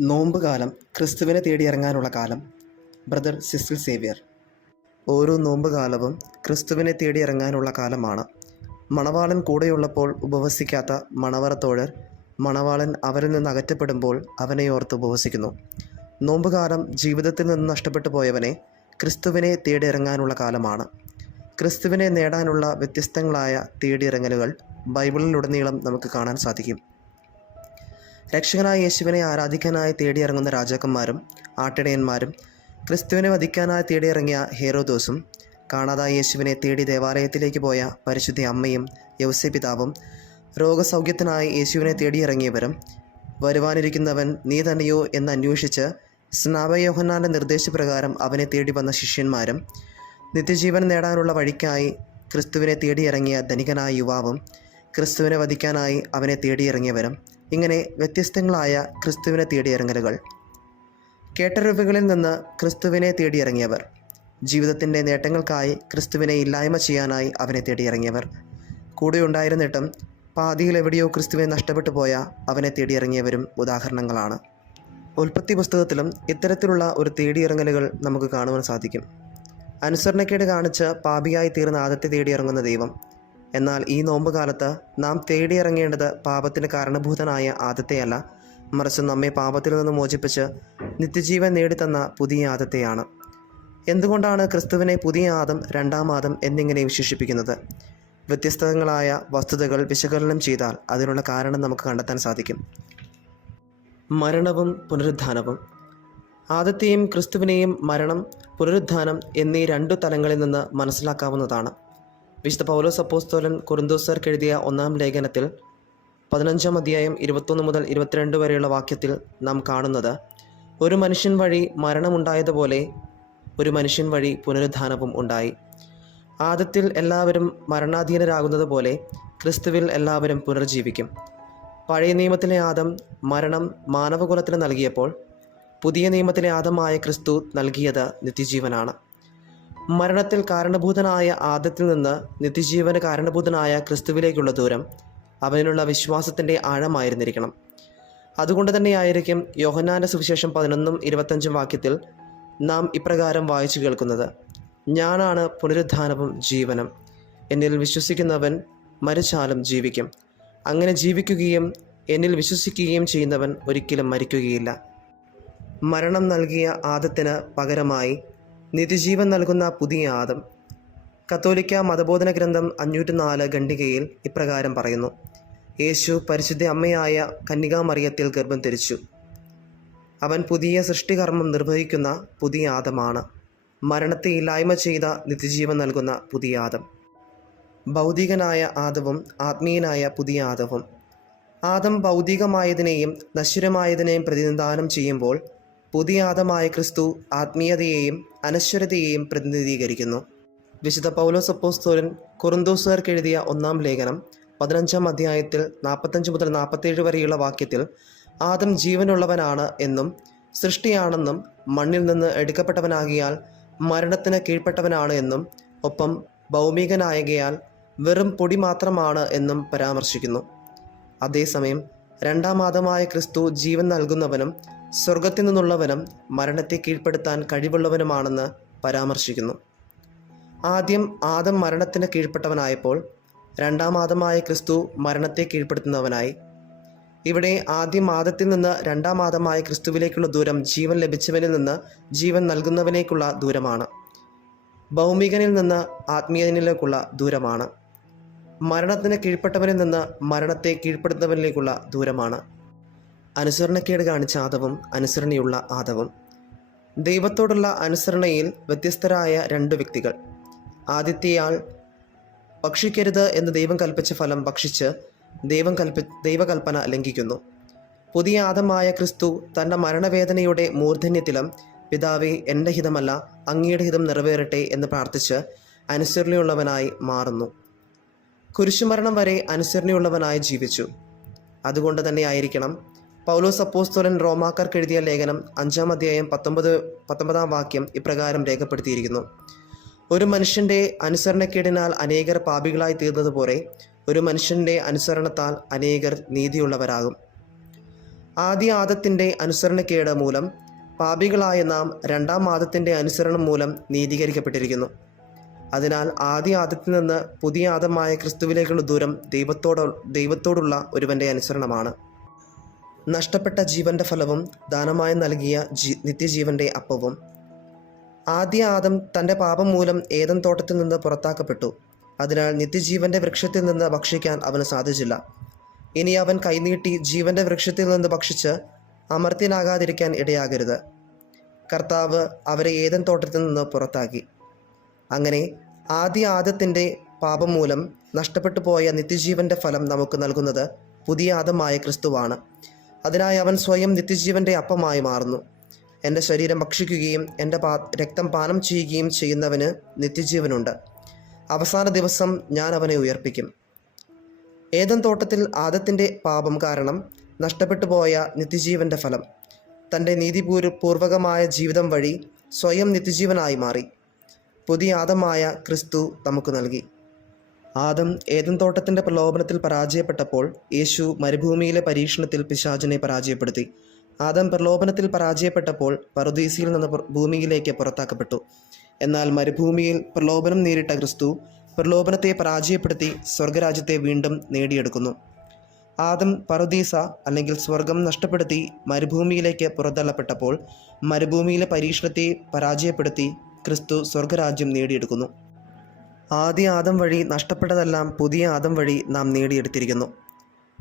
നോമ്പ് കാലം ക്രിസ്തുവിനെ തേടിയിറങ്ങാനുള്ള കാലം. Brother Cecil Xavier. ഓരോ നോമ്പ് കാലവും ക്രിസ്തുവിനെ തേടിയിറങ്ങാനുള്ള കാലമാണ്. മണവാളൻ കൂടെയുള്ളപ്പോൾ ഉപവസിക്കാത്ത മണവറത്തോഴർ മണവാളൻ അവരിൽ നിന്ന് അകറ്റപ്പെടുമ്പോൾ അവനെ ഓർത്ത് ഉപവസിക്കുന്നു. നോമ്പുകാലം ജീവിതത്തിൽ നിന്ന് നഷ്ടപ്പെട്ടു പോയവനെ ക്രിസ്തുവിനെ തേടിയിറങ്ങാനുള്ള കാലമാണ്. ക്രിസ്തുവിനെ നേടാനുള്ള വ്യത്യസ്തങ്ങളായ തേടിയിറങ്ങലുകൾ ബൈബിളിലുടനീളം നമുക്ക് കാണാൻ സാധിക്കും. രക്ഷകനായ യേശുവിനെ ആരാധിക്കാനായി തേടിയിറങ്ങുന്ന രാജാക്കന്മാരും ആട്ടിടയന്മാരും ക്രിസ്തുവിനെ വധിക്കാനായി തേടിയിറങ്ങിയ ഹേറോദോസും കാണാതായ യേശുവിനെ തേടി ദേവാലയത്തിലേക്ക് പോയ പരിശുദ്ധ അമ്മയും യൗസെ പിതാവും രോഗസൗഖ്യത്തിനായി യേശുവിനെ തേടിയിറങ്ങിയവരും വരുവാനിരിക്കുന്നവൻ നീ തന്നെയോ എന്ന് അന്വേഷിച്ച് സ്നാപയോഹന്നാന്റെ നിർദ്ദേശപ്രകാരം അവനെ തേടി വന്ന ശിഷ്യന്മാരും നിത്യജീവൻ നേടാനുള്ള വഴിക്കായി ക്രിസ്തുവിനെ തേടിയിറങ്ങിയ ധനികനായ യുവാവും ക്രിസ്തുവിനെ വധിക്കാനായി അവനെ തേടിയിറങ്ങിയവരും. ഇങ്ങനെ വ്യത്യസ്തങ്ങളായ ക്രിസ്തുവിനെ തേടിയിറങ്ങലുകൾ. കേട്ടറിവുകളിൽ നിന്ന് ക്രിസ്തുവിനെ തേടിയിറങ്ങിയവർ. ജീവിതത്തിന്റെ നേട്ടങ്ങൾക്കായി ക്രിസ്തുവിനെ ഇല്ലായ്മ ചെയ്യാനായി അവനെ തേടിയിറങ്ങിയവർ. കൂടെ ഉണ്ടായിരുന്നിട്ടും പാതിയിൽ എവിടെയോ ക്രിസ്തുവിനെ നഷ്ടപ്പെട്ടു പോയ അവനെ തേടിയിറങ്ങിയവരും ഉദാഹരണങ്ങളാണ്. ഉൽപ്പത്തി പുസ്തകത്തിലും ഇത്തരത്തിലുള്ള ഒരു തേടിയിറങ്ങലുകൾ നമുക്ക് കാണുവാൻ സാധിക്കും. അനുസരണക്കേട് കാണിച്ച് പാപിയായി തീർന്ന ആദത്തെ തേടിയിറങ്ങുന്ന ദൈവം എന്നാൽ ഈ നോമ്പ് കാലത്ത് നാം തേടിയിറങ്ങേണ്ടത് പാപത്തിന് കാരണഭൂതനായ ആദത്തെയല്ല. മറിച്ച് നമ്മെ പാപത്തിൽ നിന്ന് മോചിപ്പിച്ച് നിത്യജീവൻ നേടിത്തന്ന പുതിയ ആദത്തെയാണ്. എന്തുകൊണ്ടാണ് ക്രിസ്തുവിനെ പുതിയ ആദം രണ്ടാം ആദം എന്നിങ്ങനെ വിശേഷിപ്പിക്കുന്നത്? വ്യത്യസ്തങ്ങളായ വസ്തുതകൾ വിശകലനം ചെയ്താൽ അതിനുള്ള കാരണം നമുക്ക് കണ്ടെത്താൻ സാധിക്കും. മരണവും പുനരുദ്ധാനവും. ആദത്തെയും ക്രിസ്തുവിനെയും മരണം പുനരുദ്ധാനം എന്നീ രണ്ടു തലങ്ങളിൽ നിന്ന് മനസ്സിലാക്കാവുന്നതാണ്. വിശുദ്ധ പൗലോസ് അപ്പോസ്തോലൻ കുറുന്തോസർക്ക് എഴുതിയ ഒന്നാം ലേഖനത്തിൽ പതിനഞ്ചാം അധ്യായം ഇരുപത്തൊന്ന് മുതൽ ഇരുപത്തിരണ്ട് വരെയുള്ള വാക്യത്തിൽ നാം കാണുന്നത് ഒരു മനുഷ്യൻ വഴി മരണമുണ്ടായതുപോലെ ഒരു മനുഷ്യൻ വഴി പുനരുദ്ധാനവും ഉണ്ടായി. ആദ്യത്തിൽ എല്ലാവരും മരണാധീനരാകുന്നത് പോലെ ക്രിസ്തുവിൽ എല്ലാവരും പുനർജീവിക്കും. പഴയ നിയമത്തിലെ ആദം മരണം മാനവകുലത്തിന് നൽകിയപ്പോൾ പുതിയ നിയമത്തിലെ ആദമായ ക്രിസ്തു നൽകിയത് നിത്യജീവനാണ്. മരണത്തിൽ കാരണഭൂതനായ ആദത്തിൽ നിന്ന് നിത്യജീവന് കാരണഭൂതനായ ക്രിസ്തുവിലേക്കുള്ള ദൂരം അവനിലുള്ള വിശ്വാസത്തിന്റെ ആഴമായിരുന്നിരിക്കണം. അതുകൊണ്ട് തന്നെയായിരിക്കും യോഹന്നാന്റെ സുവിശേഷം പതിനൊന്നും ഇരുപത്തഞ്ചും വാക്യത്തിൽ നാം ഇപ്രകാരം വായിച്ചു കേൾക്കുന്നത്. ഞാനാണ് പുനരുദ്ധാനവും ജീവനം. എന്നിൽ വിശ്വസിക്കുന്നവൻ മരിച്ചാലും ജീവിക്കും. അങ്ങനെ ജീവിക്കുകയും എന്നിൽ വിശ്വസിക്കുകയും ചെയ്യുന്നവൻ ഒരിക്കലും മരിക്കുകയില്ല. മരണം നൽകിയ ആദത്തിന് പകരമായി നിത്യജീവൻ നൽകുന്ന പുതിയ ആദം. കത്തോലിക്ക മതബോധന ഗ്രന്ഥം അഞ്ഞൂറ്റി നാല് ഖണ്ഡികയിൽ ഇപ്രകാരം പറയുന്നു. യേശു പരിശുദ്ധ അമ്മയായ കന്യകാമറിയത്തിൽ ഗർഭം ധരിച്ചു. അവൻ പുതിയ സൃഷ്ടികർമ്മം നിർവഹിക്കുന്ന പുതിയ ആദമാണ്. മരണത്തെ ഇല്ലായ്മ ചെയ്ത നിത്യജീവൻ നൽകുന്ന പുതിയ ആദം. ഭൗതികനായ ആദവും ആത്മീയനായ പുതിയ ആദവും. ആദം ഭൗതികമായതിനെയും നശ്വരമായതിനെയും പ്രതിനിധാനം ചെയ്യുമ്പോൾ പുതിയ ആദമായ ക്രിസ്തു ആത്മീയതയെയും അനശ്വരതയെയും പ്രതിനിധീകരിക്കുന്നു. വിശുദ്ധ പൗലോസ് അപ്പോസ്തോലൻ കുറുന്തോസുകാർക്ക് എഴുതിയ ഒന്നാം ലേഖനം പതിനഞ്ചാം അധ്യായത്തിൽ നാൽപ്പത്തഞ്ച് മുതൽ നാൽപ്പത്തേഴ് വരെയുള്ള വാക്യത്തിൽ ആദം ജീവനുള്ളവനാണ് എന്നും സൃഷ്ടിയാണെന്നും മണ്ണിൽ നിന്ന് എടുക്കപ്പെട്ടവനാകിയാൽ മരണത്തിന് കീഴ്പ്പെട്ടവനാണ് എന്നും ഒപ്പം ഭൗമികനായകയാൽ വെറും പൊടി മാത്രമാണ് എന്നും പരാമർശിക്കുന്നു. അതേസമയം രണ്ടാം ആദമായ ക്രിസ്തു ജീവൻ നൽകുന്നവനും സ്വർഗത്തിൽ നിന്നുള്ളവനും മരണത്തെ കീഴ്പ്പെടുത്താൻ കഴിവുള്ളവനുമാണെന്ന് പരാമർശിക്കുന്നു. ആദ്യം ആദം മരണത്തിന് കീഴ്പ്പെട്ടവനായപ്പോൾ രണ്ടാം ആദമായ ക്രിസ്തു മരണത്തെ കീഴ്പ്പെടുത്തുന്നവനായി. ഇവിടെ ആദ്യം ആദത്തിൽ നിന്ന് രണ്ടാം ആദമായ ക്രിസ്തുവിലേക്കുള്ള ദൂരം ജീവൻ ലഭിച്ചവനിൽ നിന്ന് ജീവൻ നൽകുന്നവനേക്കുള്ള ദൂരമാണ്. ഭൗമികനിൽ നിന്ന് ആത്മീയനിലേക്കുള്ള ദൂരമാണ്. മരണത്തിന് കീഴ്പ്പെട്ടവനിൽ നിന്ന് മരണത്തെ കീഴ്പ്പെടുത്തുന്നവനിലേക്കുള്ള ദൂരമാണ്. അനുസരണക്കേട് കാണിച്ച ആദവും അനുസരണയുള്ള ആദവും. ദൈവത്തോടുള്ള അനുസരണയിൽ വ്യത്യസ്തരായ രണ്ട് വ്യക്തികൾ. ആദ്യത്തെയാൾ ഭക്ഷിക്കരുത് എന്ന് ദൈവം കൽപ്പിച്ച ഫലം ഭക്ഷിച്ച് ദൈവം കൽപ്പി ദൈവകൽപ്പന ലംഘിക്കുന്നു. പുതിയ ആദമായ ക്രിസ്തു തന്റെ മരണവേദനയുടെ മൂർധന്യത്തിലും പിതാവെ എന്റെ ഹിതമല്ല അങ്ങയുടെ ഹിതം നിറവേറട്ടെ എന്ന് പ്രാർത്ഥിച്ച് അനുസരണയുള്ളവനായി മാറുന്നു. കുരിശുമരണം വരെ അനുസരണയുള്ളവനായി ജീവിച്ചു. അതുകൊണ്ട് തന്നെ ആയിരിക്കണം പൗലോസ് അപ്പോസ്തോലൻ റോമാക്കാർക്ക് എഴുതിയ ലേഖനം അഞ്ചാം അധ്യായം പത്തൊമ്പത് പത്തൊമ്പതാം വാക്യം ഇപ്രകാരം രേഖപ്പെടുത്തിയിരിക്കുന്നു. ഒരു മനുഷ്യന്റെ അനുസരണക്കേടിനാൽ അനേകർ പാപികളായി തീർന്നതുപോലെ ഒരു മനുഷ്യന്റെ അനുസരണത്താൽ അനേകർ നീതിയുള്ളവരാകും. ആദ്യ ആദത്തിന്റെ അനുസരണക്കേട് മൂലം പാപികളായ നാം രണ്ടാം ആദത്തിന്റെ അനുസരണം മൂലം നീതീകരിക്കപ്പെട്ടിരിക്കുന്നു. അതിനാൽ ആദ്യ ആദത്തിൽ നിന്ന് പുതിയ ആദമായ ക്രിസ്തുവിലേക്കുള്ള ദൂരം ദൈവത്തോട് ദൈവത്തോടുള്ള ഒരുവന്റെ അനുസരണമാണ്. നഷ്ടപ്പെട്ട ജീവന്റെ ഫലവും ദാനമായി നൽകിയ ജീ നിത്യജീവന്റെ അപ്പവും. ആദ്യ ആദം തന്റെ പാപം മൂലം ഏതൻ തോട്ടത്തിൽ നിന്ന് പുറത്താക്കപ്പെട്ടു. അതിനാൽ നിത്യജീവന്റെ വൃക്ഷത്തിൽ നിന്ന് ഭക്ഷിക്കാൻ അവന് സാധിച്ചില്ല. ഇനി അവൻ കൈനീട്ടി ജീവന്റെ വൃക്ഷത്തിൽ നിന്ന് ഭക്ഷിച്ച് അമർത്യനാകാതിരിക്കാൻ ഇടയാകരുത്. കർത്താവ് അവരെ ഏതൻ തോട്ടത്തിൽ നിന്ന് പുറത്താക്കി. അങ്ങനെ ആദ്യ ആദത്തിന്റെ പാപം മൂലം നഷ്ടപ്പെട്ടു പോയ നിത്യജീവന്റെ ഫലം നമുക്ക് നൽകുന്നത് പുതിയ ആദമായ ക്രിസ്തുവാണ്. അതിനായി അവൻ സ്വയം നിത്യജീവന്റെ അപ്പമായി മാറുന്നു. എന്റെ ശരീരം ഭക്ഷിക്കുകയും എന്റെ പാ രക്തം പാനം ചെയ്യുകയും ചെയ്യുന്നവന് നിത്യജീവനുണ്ട്. അവസാന ദിവസം ഞാൻ അവനെ ഉയർപ്പിക്കും. ഏതൻ തോട്ടത്തിൽ ആദത്തിന്റെ പാപം കാരണം നഷ്ടപ്പെട്ടു പോയ നിത്യജീവന്റെ ഫലം. തന്റെ നീതിപൂർ പൂർവകമായ ജീവിതം വഴി സ്വയം നിത്യജീവനായി മാറി. പുതിയ ആദമായ ക്രിസ്തു നമുക്ക് നൽകി. ആദം ഏതൻ തോട്ടത്തിന്റെ പ്രലോഭനത്തിൽ പരാജയപ്പെട്ടപ്പോൾ യേശു മരുഭൂമിയിലെ പരീക്ഷണത്തിൽ പിശാചിനെ പരാജയപ്പെടുത്തി. ആദം പ്രലോഭനത്തിൽ പരാജയപ്പെട്ടപ്പോൾ പറുദീസിയിൽ നിന്ന് ഭൂമിയിലേക്ക് പുറത്താക്കപ്പെട്ടു. എന്നാൽ മരുഭൂമിയിൽ പ്രലോഭനം നേരിട്ട ക്രിസ്തു പ്രലോഭനത്തെ പരാജയപ്പെടുത്തി സ്വർഗരാജ്യത്തെ വീണ്ടും നേടിയെടുക്കുന്നു. ആദം പറുദീസ അല്ലെങ്കിൽ സ്വർഗം നഷ്ടപ്പെടുത്തി മരുഭൂമിയിലേക്ക് പുറത്തള്ളപ്പെട്ടപ്പോൾ മരുഭൂമിയിലെ പരീക്ഷണത്തെ പരാജയപ്പെടുത്തി ക്രിസ്തു സ്വർഗരാജ്യം നേടിയെടുക്കുന്നു. ആദ്യ ആദം വഴി നഷ്ടപ്പെട്ടതെല്ലാം പുതിയ ആദം വഴി നാം നേടിയെടുത്തിരിക്കുന്നു.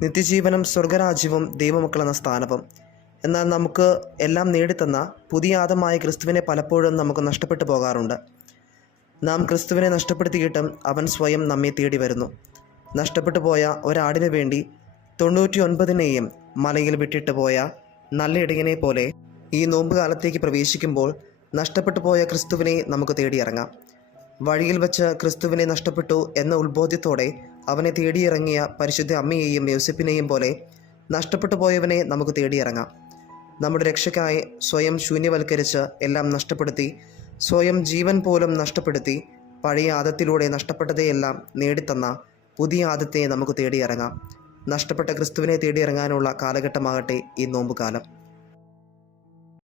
നിത്യജീവനം സ്വർഗരാജ്യവും ദൈവമക്കളെന്ന സ്ഥാനവും. എന്നാൽ നമുക്ക് എല്ലാം നേടിത്തന്ന പുതിയ ആദമായ ക്രിസ്തുവിനെ പലപ്പോഴും നമുക്ക് നഷ്ടപ്പെട്ടു പോകാറുണ്ട്. നാം ക്രിസ്തുവിനെ നഷ്ടപ്പെടുത്തിയിട്ടും അവൻ സ്വയം നമ്മെ തേടി വരുന്നു. നഷ്ടപ്പെട്ടു പോയ ഒരാടിനു വേണ്ടി തൊണ്ണൂറ്റി ഒൻപതിനെയും മലയിൽ വിട്ടിട്ട് പോയ നല്ല ഇടയനെ പോലെ ഈ നോമ്പ് കാലത്തേക്ക് പ്രവേശിക്കുമ്പോൾ നഷ്ടപ്പെട്ടു പോയ ക്രിസ്തുവിനെ നമുക്ക് തേടിയിറങ്ങാം. വഴിയിൽ വച്ച് ക്രിസ്തുവിനെ നഷ്ടപ്പെട്ടു എന്ന ഉത്ബോധ്യത്തോടെ അവനെ തേടിയിറങ്ങിയ പരിശുദ്ധ അമ്മയെയും യൂസഫിനെയും പോലെ നഷ്ടപ്പെട്ടു പോയവനെ നമുക്ക് തേടിയിറങ്ങാം. നമ്മുടെ രക്ഷയ്ക്കായി സ്വയം ശൂന്യവൽക്കരിച്ച് എല്ലാം നഷ്ടപ്പെടുത്തി സ്വയം ജീവൻ പോലും നഷ്ടപ്പെടുത്തി പഴയ ആദത്തിലൂടെ നഷ്ടപ്പെട്ടതെയെല്ലാം നേടിത്തന്ന പുതിയ ആദത്തെ നമുക്ക് തേടിയിറങ്ങാം. നഷ്ടപ്പെട്ട ക്രിസ്തുവിനെ തേടിയിറങ്ങാനുള്ള കാലഘട്ടമാകട്ടെ ഈ നോമ്പുകാലം.